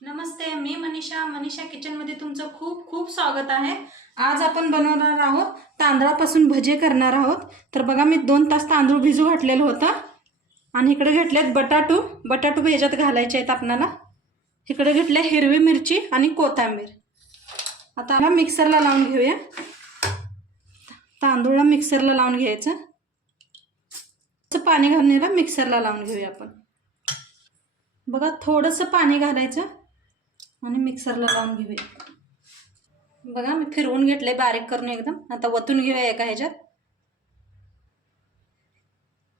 नमस्ते मी मनीषा. मनीषा किचनमध्ये तुमचं खूप खूप स्वागत आहे. आज आपण बनवणार आहोत तांदळापासून भजे करणार आहोत. तर बघा मी दोन तास तांदूळ भिजू घातलेलं होतं. आणि इकडे घेतलेत बटाटू. बटाटू ह्याच्यात घालायचे आहेत आपणाला इकडे घेतले हिरवी मिरची आणि कोथिंबीर. आता आपण मिक्सरला लावून घेऊया. तांदूळला मिक्सरला लावून घ्यायचं. पाणी घालून मिक्सरला लावून घेऊया आपण. बघा थोडंसं पाणी घालायचं. आणि मिक्सरला लावून घेऊया. बघा मी फिरवून घेतलंय बारीक करून एकदम. आता वतून घेऊया एका ह्याच्यात.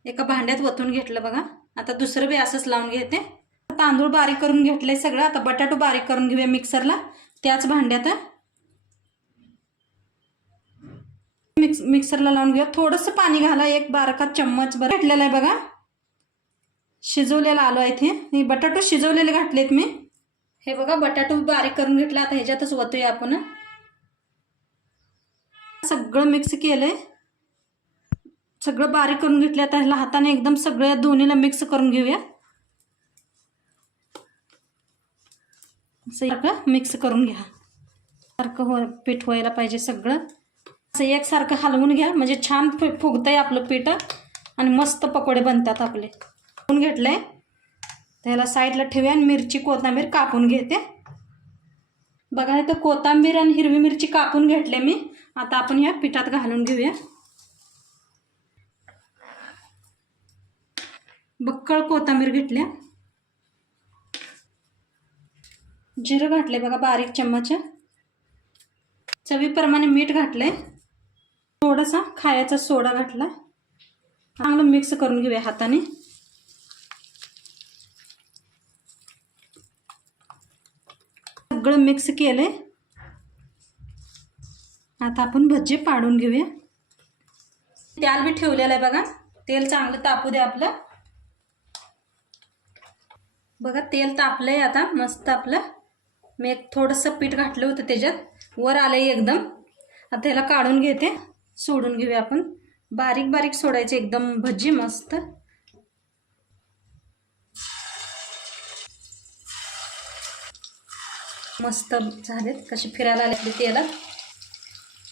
एका भांड्यात वतून घेतलं बघा. आता दुसरं बी असंच लावून घेते. तांदूळ बारीक करून घेतलंय सगळं. आता बटाटो बारीक करून घेऊया मिक्सरला त्याच भांड्यात. मिक्स मिक्सरला लावून घेऊया. थोडंसं पाणी घाला. एक बारका चम्मच बरं घेतलेलं आहे बघा. शिजवलेला आलो आहे इथे. बटाटो शिजवलेले घातलेत मी. हे बघा बटाटो बारीक करून घेतला. आता ह्याच्यातच वतूया आपण. सगळं मिक्स केलंय. सगळं बारीक करून घेतलं आता ह्याला हाताने एकदम सगळ्या दोन्हीला मिक्स करून घेऊया. सारखं मिक्स करून घ्या. सारखं हो पीठ व्हायला पाहिजे सगळं. असं एकसारखं हलवून घ्या. म्हणजे छान फुगतंय आपलं पीठ. आणि मस्त पकोडे बनतात आपले. कापून घेतलंय. ह्याला साईडला ठेवूया आणि मिरची कोथांबीर कापून घेते. बघा इथं कोथांबीर आणि हिरवी मिरची कापून घेतले मी. आता आपण ह्या पिठात घालून घेऊया. बक्कळ कोथांबीर घेतल्या. जिरं घातले बघा बारीक चम्मच. चवीप्रमाणे मीठ घातलंय. थोडासा खायचा सोडा घातला. चांगलं मिक्स करून घेऊया हाताने. सगळं मिक्स केलं आहे आता आपण भजी पाडून घेऊया. तेल बी ठेवलेलं आहे बघा. तेल चांगलं तापू दे आपलं. बघा तेल तापलं आहे आता मस्त आपलं. मी एक थोडंसं पीठ घातलं होतं त्याच्यात. वर आलंय एकदम. आता ह्याला काढून घेते. सोडून घेऊया आपण. बारीक बारीक सोडायचे एकदम भजी मस्त. मस्त झालेत. कसे फिरायला आले तेलात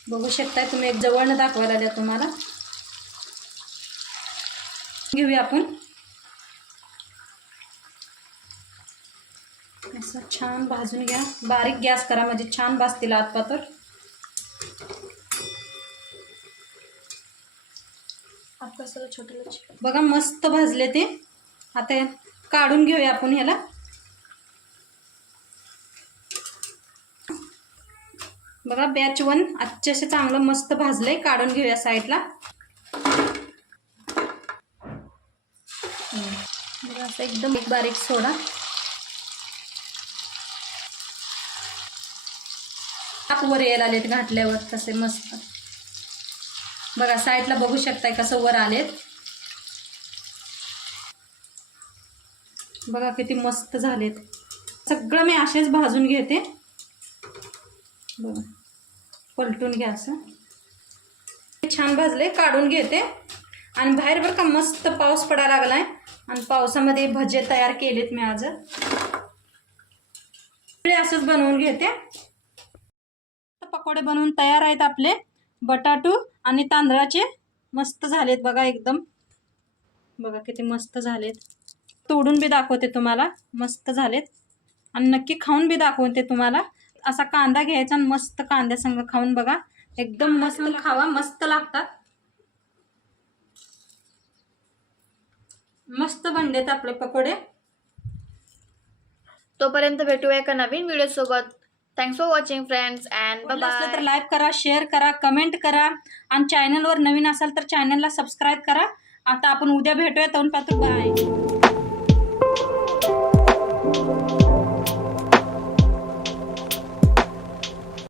बघू शकताय तुम्ही एक जवळनं दाखवायला आल्या तुम्हाला. घेऊया आपण. असं छान भाजून घ्या. बारीक गॅस करा म्हणजे छान भाजतील आतपातर बघा मस्त भाजले ते. आता काढून घेऊया आपण ह्याला. बघा बॅच वन असे चांगलं मस्त भाजलंय. काढून घेऊया साईडला बघा असं एकदम एक बारीक सोडा. वर यायला आलेत घातल्यावर तसे मस्त. बघा साईडला बघू शकताय कसं वर आलेत. बघा किती मस्त झालेत. सगळं मी असेच भाजून घेते. बघा. पलटून घ्या असं. छान भाजले काढून घेते. आणि बाहेर बरं का मस्त पाऊस पडायला लागलाय. आणि पावसामध्ये भजे तयार केलेत मी आज. असंच बनवून घेते. पकोडे बनवून तयार आहेत आपले. बटाटू आणि तांदळाचे मस्त झालेत बघा एकदम. बघा किती मस्त झालेत. तोडून बी दाखवते तुम्हाला. मस्त झालेत. आणि नक्की खाऊन बी दाखवते तुम्हाला. असा कांदा घ्यायचा आणि मस्त कांद्यासंग खाऊन बघा. एकदम मस्त खावा मस्त लागतात. मस्त बनलेत आपले पकोडे. तोपर्यंत भेटूया एका नवीन व्हिडिओ सोबत. Thanks for watching friends and असलं तर लाईक करा शेअर करा कमेंट करा. आणि चॅनलवर नवीन असाल तर चॅनलला सबस्क्राईब करा. आता आपण उद्या भेटूया तोंड पात्र बाय